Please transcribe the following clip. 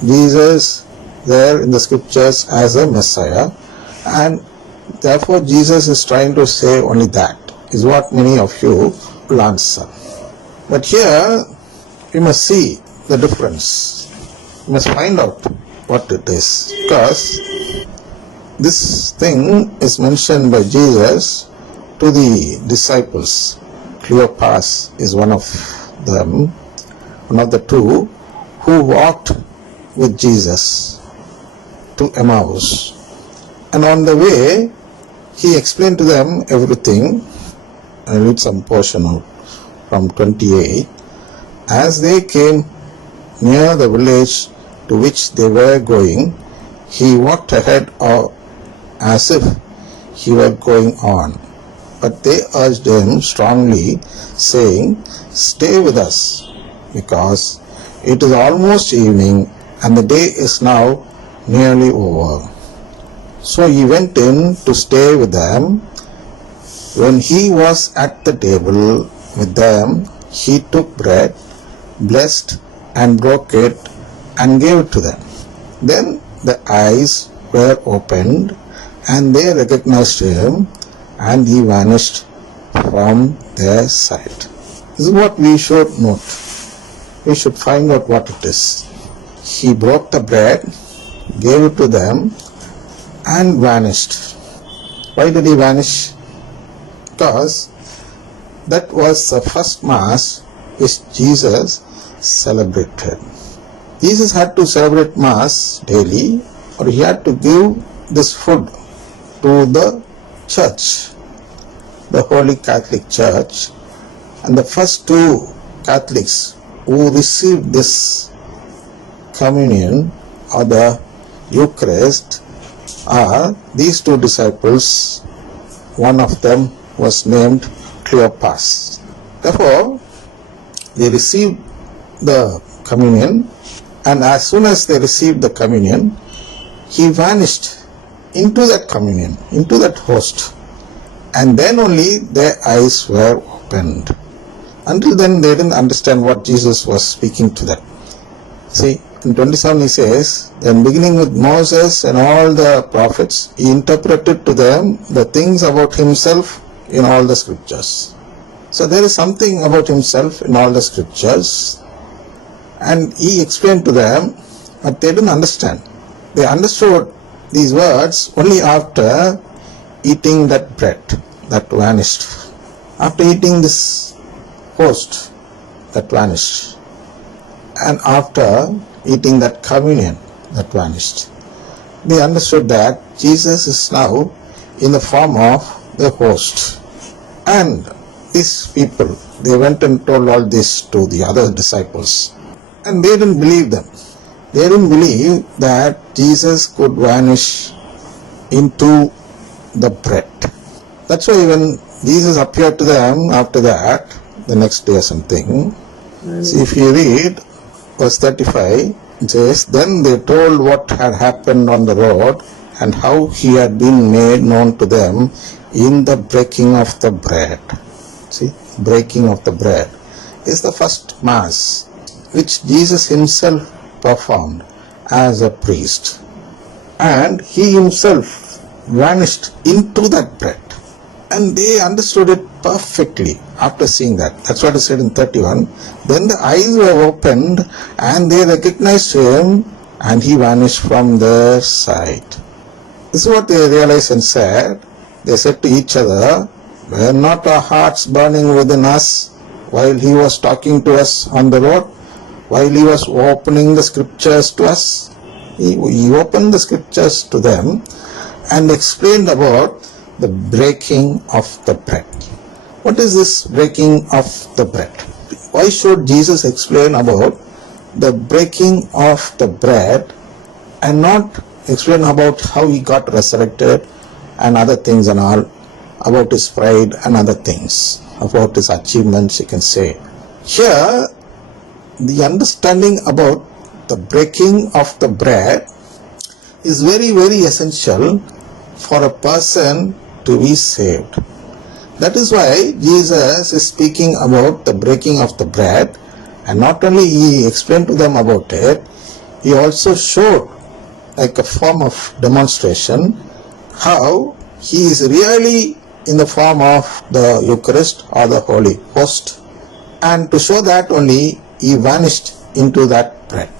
Jesus there in the scriptures as a Messiah, and therefore Jesus is trying to say only that is what many of you will answer. But here we must see the difference. We must find out what it is, because this thing is mentioned by Jesus to the disciples. Cleopas is one of them, one of the two who walked with Jesus to Emmaus. And on the way, he explained to them everything. I read some portion out from 28. As they came near the village to which they were going, he walked ahead as if he were going on. But they urged him strongly, saying, "Stay with us, because it is almost evening, and the day is now nearly over." So he went in to stay with them. When he was at the table with them, he took bread, blessed and broke it, and gave it to them. Then the eyes were opened, and they recognized him, and he vanished from their sight. This is what we should note. We should find out what it is. He broke the bread, gave it to them, and vanished. Why did he vanish? Because that was the first Mass which Jesus celebrated. Jesus had to celebrate Mass daily, or he had to give this food to the church, the Holy Catholic Church. And the first two Catholics who received this communion or the Eucharist are these two disciples. One of them was named Cleopas. Therefore, they received the communion, and as soon as they received the communion, he vanished into that communion, into that host, and then only their eyes were opened. Until then, they didn't understand what Jesus was speaking to them. See, in 27 he says, "Then beginning with Moses and all the prophets, he interpreted to them the things about himself in all the scriptures." So there is something about himself in all the scriptures, and he explained to them, but they didn't understand. They understood these words only after eating that bread that vanished. After eating this host that vanished, and after eating that communion that vanished, they understood that Jesus is now in the form of the host. And these people, they went and told all this to the other disciples, and they didn't believe them. They didn't believe that Jesus could vanish into the bread. That's why when Jesus appeared to them after that, the next day or something, see, if you read verse 35, it says, "Then they told what had happened on the road, and how he had been made known to them in the breaking of the bread." See, breaking of the bread is the first Mass which Jesus himself performed as a priest, and he himself vanished into that bread, and they understood it perfectly after seeing that. That's what is said in 31. Then the eyes were opened, and they recognized him, and he vanished from their sight. This is what they realized and said. They said to each other, "Were not our hearts burning within us while he was talking to us on the road, while he was opening the scriptures to us?" He opened the scriptures to them and explained about the breaking of the bread. What is this breaking of the bread? Why should Jesus explain about the breaking of the bread and not explain about how he got resurrected and other things and all, about his pride and other things, about his achievements, you can say? Here, the understanding about the breaking of the bread is very, very essential for a person to be saved. That is why Jesus is speaking about the breaking of the bread, and not only he explained to them about it, he also showed, like a form of demonstration, how he is really in the form of the Eucharist or the Holy Host, and to show that only he vanished into that bread.